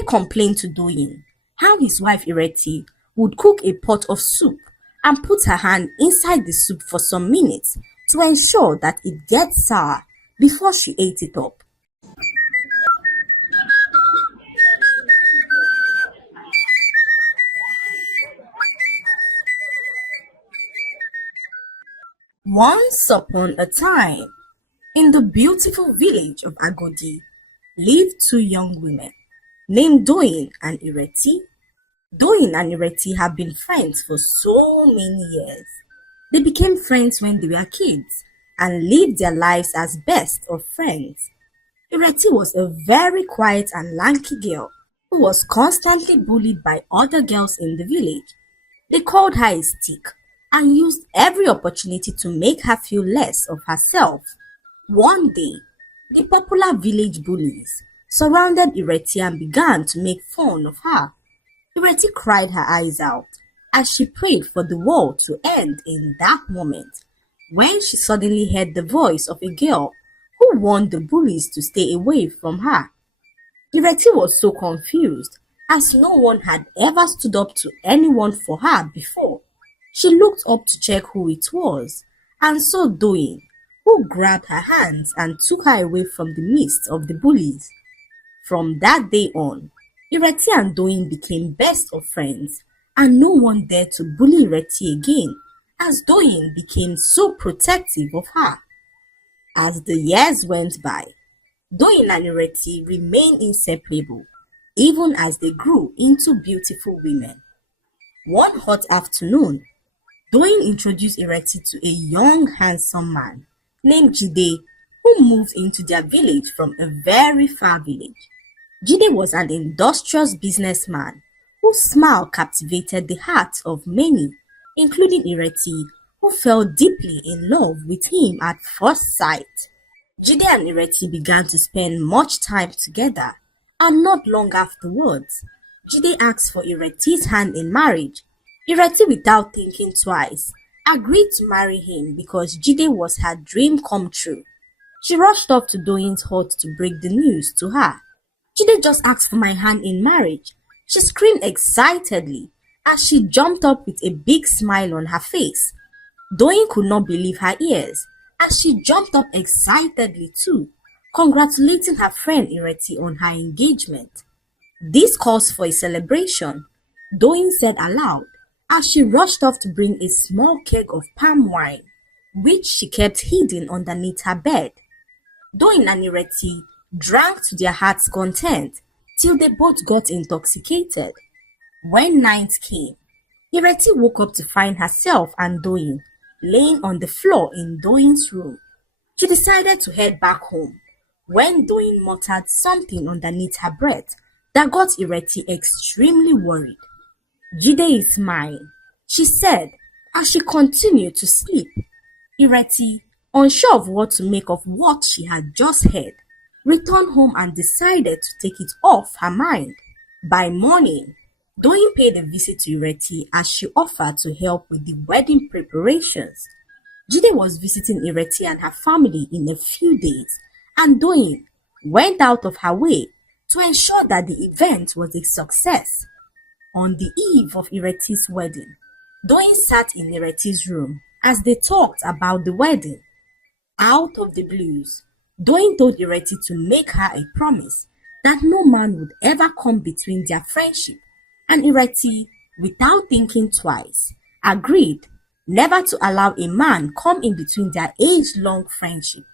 Jide complained to Doyin how his wife Ireti would cook a pot of soup and put her hand inside the soup for some minutes to ensure that it gets sour before she ate it up. Once upon a time, in the beautiful village of Agodi, lived two young women named Doyin and Ireti. Doyin and Ireti have been friends for so many years. They became friends when they were kids and lived their lives as best of friends. Ireti was a very quiet and lanky girl who was constantly bullied by other girls in the village. They called her a stick and used every opportunity to make her feel less of herself. One day, the popular village bullies surrounded Ireti and began to make fun of her. Ireti cried her eyes out as she prayed for the war to end in that moment when she suddenly heard the voice of a girl who warned the bullies to stay away from her. Ireti was so confused as no one had ever stood up to anyone for her before. She looked up to check who it was and saw Doyin, who grabbed her hands and took her away from the midst of the bullies. From that day on, Ireti and Doyin became best of friends, and no one dared to bully Ireti again, as Doyin became so protective of her. As the years went by, Doyin and Ireti remained inseparable, even as they grew into beautiful women. One hot afternoon, Doyin introduced Ireti to a young, handsome man named Jide, who moved into their village from a very far village. Jide was an industrious businessman whose smile captivated the hearts of many, including Ireti, who fell deeply in love with him at first sight. Jide and Ireti began to spend much time together, and not long afterwards, Jide asked for Ireti's hand in marriage. Ireti, without thinking twice, agreed to marry him because Jide was her dream come true. She rushed off to Doyin's hut to break the news to her. Jide just asked for my hand in marriage, she screamed excitedly as she jumped up with a big smile on her face. Doyin could not believe her ears as she jumped up excitedly too, congratulating her friend Ireti on her engagement. This calls for a celebration, Doyin said aloud as she rushed off to bring a small keg of palm wine, which she kept hidden underneath her bed. Doyin and Ireti drank to their heart's content till they both got intoxicated. When night came, Ireti woke up to find herself and Doyin laying on the floor in Doyin's room. She decided to head back home when Doyin muttered something underneath her breath that got Ireti extremely worried. Jide is mine, she said as she continued to sleep. Ireti, unsure of what to make of what she had just heard, returned home and decided to take it off her mind. By morning, Doyin paid a visit to Ireti as she offered to help with the wedding preparations. Jide was visiting Ireti and her family in a few days, and Doyin went out of her way to ensure that the event was a success. On the eve of Ireti's wedding, Doyin sat in Ireti's room as they talked about the wedding. Out of the blues, Doyin told Ireti to make her a promise that no man would ever come between their friendship, and Ireti, without thinking twice, agreed never to allow a man come in between their age-long friendship.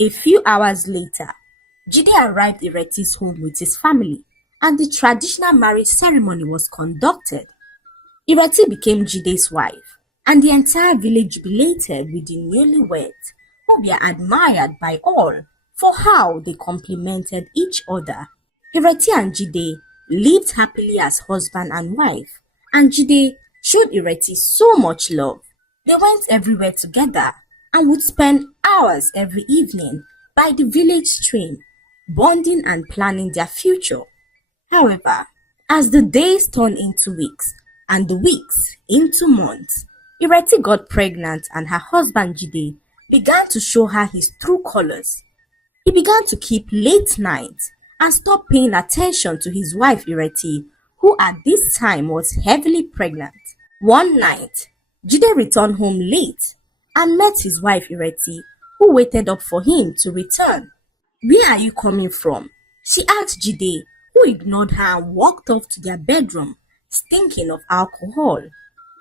A few hours later, Jide arrived at Ireti's home with his family, and the traditional marriage ceremony was conducted. Ireti became Jide's wife, and the entire village jubilated with the newlyweds, who were admired by all for how they complemented each other. Ireti and Jide lived happily as husband and wife, and Jide showed Ireti so much love. They went everywhere together and would spend hours every evening by the village stream, bonding and planning their future. However, as the days turned into weeks and the weeks into months, Ireti got pregnant and her husband Jide began to show her his true colors. He began to keep late nights and stopped paying attention to his wife Ireti, who at this time was heavily pregnant. One night, Jide returned home late and met his wife Ireti, who waited up for him to return. "Where are you coming from?" she asked Jide, who ignored her and walked off to their bedroom, stinking of alcohol.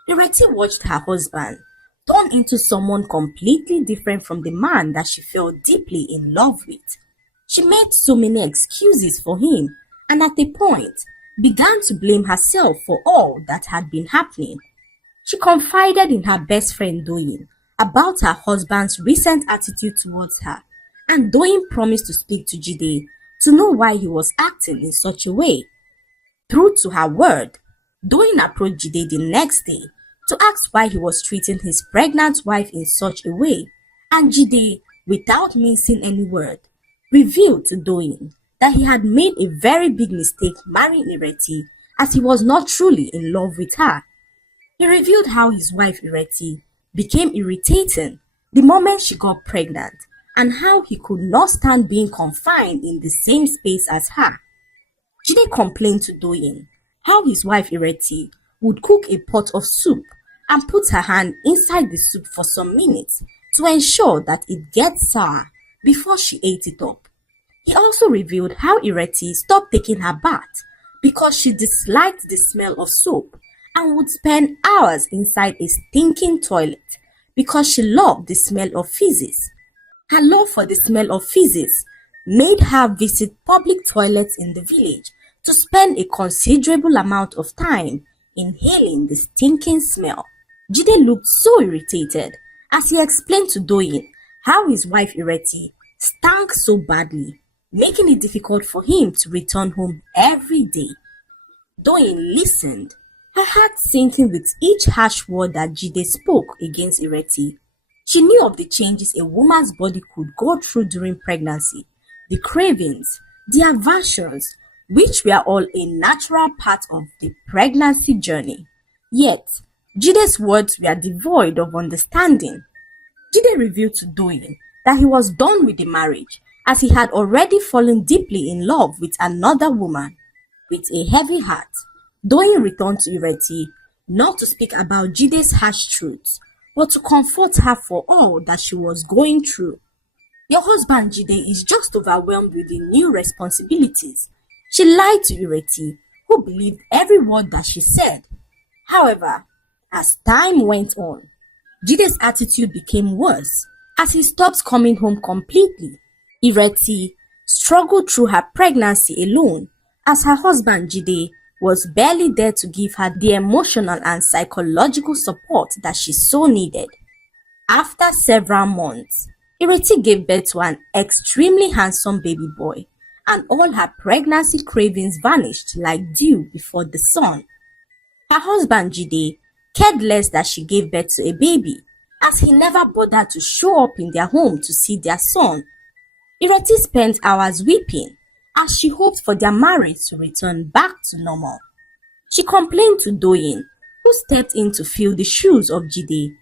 Ireti watched her husband turn into someone completely different from the man that she fell deeply in love with. She made so many excuses for him and at a point began to blame herself for all that had been happening. She confided in her best friend Doyin about her husband's recent attitude towards her, and Doyin promised to speak to Jide to know why he was acting in such a way. True to her word, Doyin approached Jide the next day to ask why he was treating his pregnant wife in such a way, and Jide, without mincing any word, revealed to Doyin that he had made a very big mistake marrying Ireti, as he was not truly in love with her. He revealed how his wife Ireti became irritating the moment she got pregnant, and how he could not stand being confined in the same space as her. Jide complained to Doyin how his wife Ireti would cook a pot of soup and put her hand inside the soup for some minutes to ensure that it gets sour before she ate it up. He also revealed how Ireti stopped taking her bath because she disliked the smell of soap and would spend hours inside a stinking toilet because she loved the smell of feces. Her love for the smell of feces made her visit public toilets in the village to spend a considerable amount of time inhaling the stinking smell. Jide looked so irritated as he explained to Doyin how his wife Ireti stank so badly, making it difficult for him to return home every day. Doyin listened, her heart sinking with each harsh word that Jide spoke against Ireti. She knew of the changes a woman's body could go through during pregnancy, the cravings, the aversions, which were all a natural part of the pregnancy journey. Yet, Jide's words were devoid of understanding. Jide revealed to Doyin that he was done with the marriage, as he had already fallen deeply in love with another woman. With a heavy heart, Doyin returned to Ireti not to speak about Jide's harsh truths, but to comfort her for all that she was going through. "Your husband Jide is just overwhelmed with the new responsibilities," she lied to Ireti, who believed every word that she said. However, as time went on, Jide's attitude became worse as he stopped coming home completely. Ireti struggled through her pregnancy alone, as her husband Jide was barely there to give her the emotional and psychological support that she so needed. After several months, Ireti gave birth to an extremely handsome baby boy, and all her pregnancy cravings vanished like dew before the sun. Her husband Jide cared less that she gave birth to a baby, as he never bothered to show up in their home to see their son. Ireti spent hours weeping as she hoped for their marriage to return back to normal. She complained to Doyin, who stepped in to fill the shoes of Jide.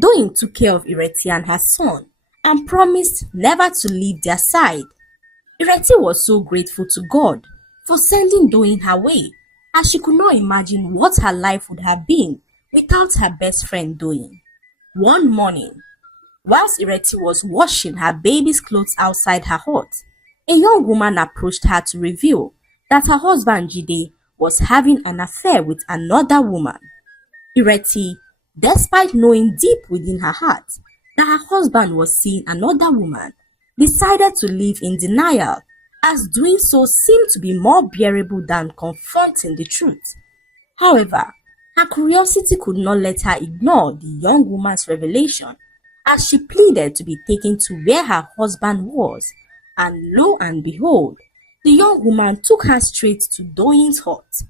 Doyin took care of Ireti and her son and promised never to leave their side. Ireti was so grateful to God for sending Doyin her way, as she could not imagine what her life would have been without her best friend Doyin. One morning, whilst Ireti was washing her baby's clothes outside her hut, a young woman approached her to reveal that her husband Jide was having an affair with another woman. Ireti, despite knowing deep within her heart that her husband was seeing another woman, decided to live in denial, as doing so seemed to be more bearable than confronting the truth. However, her curiosity could not let her ignore the young woman's revelation, as she pleaded to be taken to where her husband was, and lo and behold, the young woman took her straight to Doyin's hut.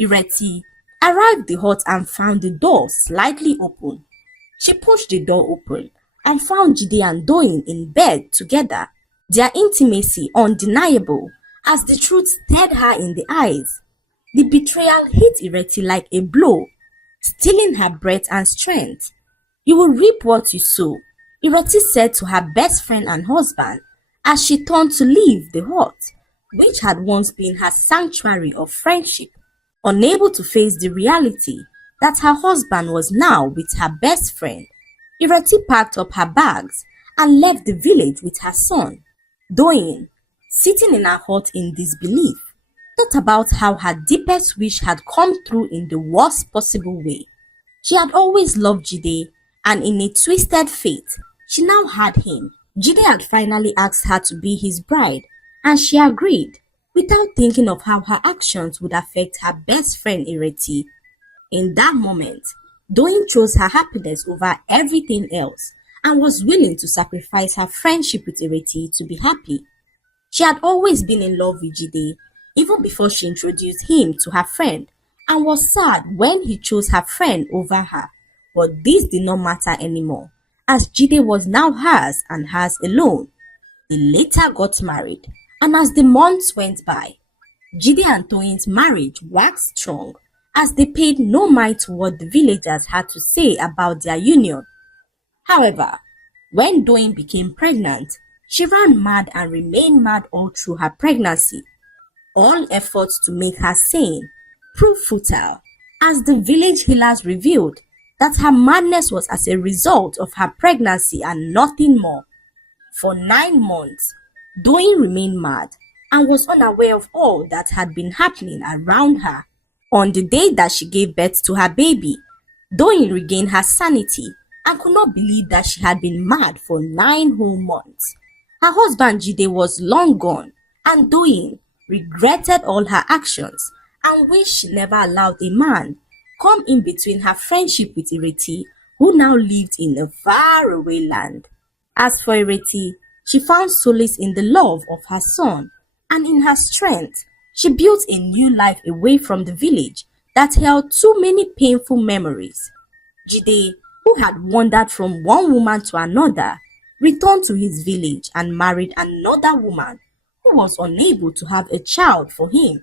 Ireti arrived the hut and found the door slightly open. She pushed the door open and found Jide and Doyin in bed together, their intimacy undeniable, as the truth stared her in the eyes. The betrayal hit Ireti like a blow, stealing her breath and strength. "You will reap what you sow," Ireti said to her best friend and husband as she turned to leave the hut. which had once been her sanctuary of friendship. Unable to face the reality that her husband was now with her best friend, Ireti packed up her bags and left the village with her son. Doyin, sitting in her hut in disbelief, thought about how her deepest wish had come true in the worst possible way. She had always loved Jide, and in a twisted fate, she now had him. Jide had finally asked her to be his bride, and she agreed, without thinking of how her actions would affect her best friend Ireti. In that moment, Doyin chose her happiness over everything else and was willing to sacrifice her friendship with Ireti to be happy. She had always been in love with Jide, even before she introduced him to her friend, and was sad when he chose her friend over her. But this did not matter anymore, as Jide was now hers and hers alone. They later got married, and as the months went by, Jide and Toyin's marriage waxed strong as they paid no mind to what the villagers had to say about their union. However, when Doyin became pregnant, she ran mad and remained mad all through her pregnancy. All efforts to make her sane proved futile, as the village healers revealed that her madness was as a result of her pregnancy and nothing more. For 9 months, Doyin remained mad and was unaware of all that had been happening around her. On the day that she gave birth to her baby, Doyin regained her sanity and could not believe that she had been mad for 9 whole months. Her husband Jide was long gone, and Doyin regretted all her actions and wished she never allowed a man come in between her friendship with Ireti, who now lived in a faraway land. As for Ireti, she found solace in the love of her son, and in her strength, she built a new life away from the village that held too many painful memories. Jide, who had wandered from one woman to another, returned to his village and married another woman who was unable to have a child for him.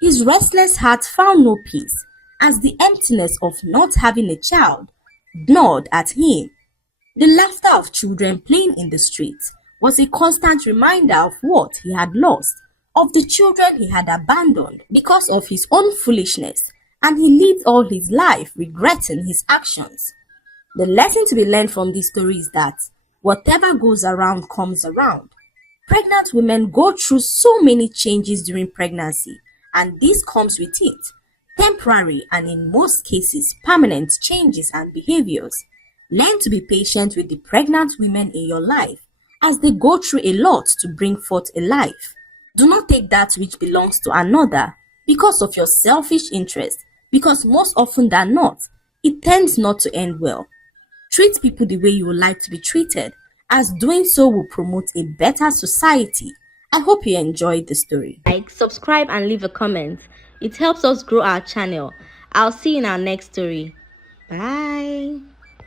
His restless heart found no peace, as the emptiness of not having a child gnawed at him. The laughter of children playing in the streets was a constant reminder of what he had lost, of the children he had abandoned because of his own foolishness, and he lived all his life regretting his actions. The lesson to be learned from this story is that whatever goes around comes around. Pregnant women go through so many changes during pregnancy, and this comes with it temporary and in most cases permanent changes and behaviors. Learn to be patient with the pregnant women in your life as they go through a lot to bring forth a life. Do not take that which belongs to another because of your selfish interest, because most often than not, it tends not to end well. Treat people the way you would like to be treated, as doing so will promote a better society. I hope you enjoyed the story. Like, subscribe and leave a comment. It helps us grow our channel. I'll see you in our next story. Bye.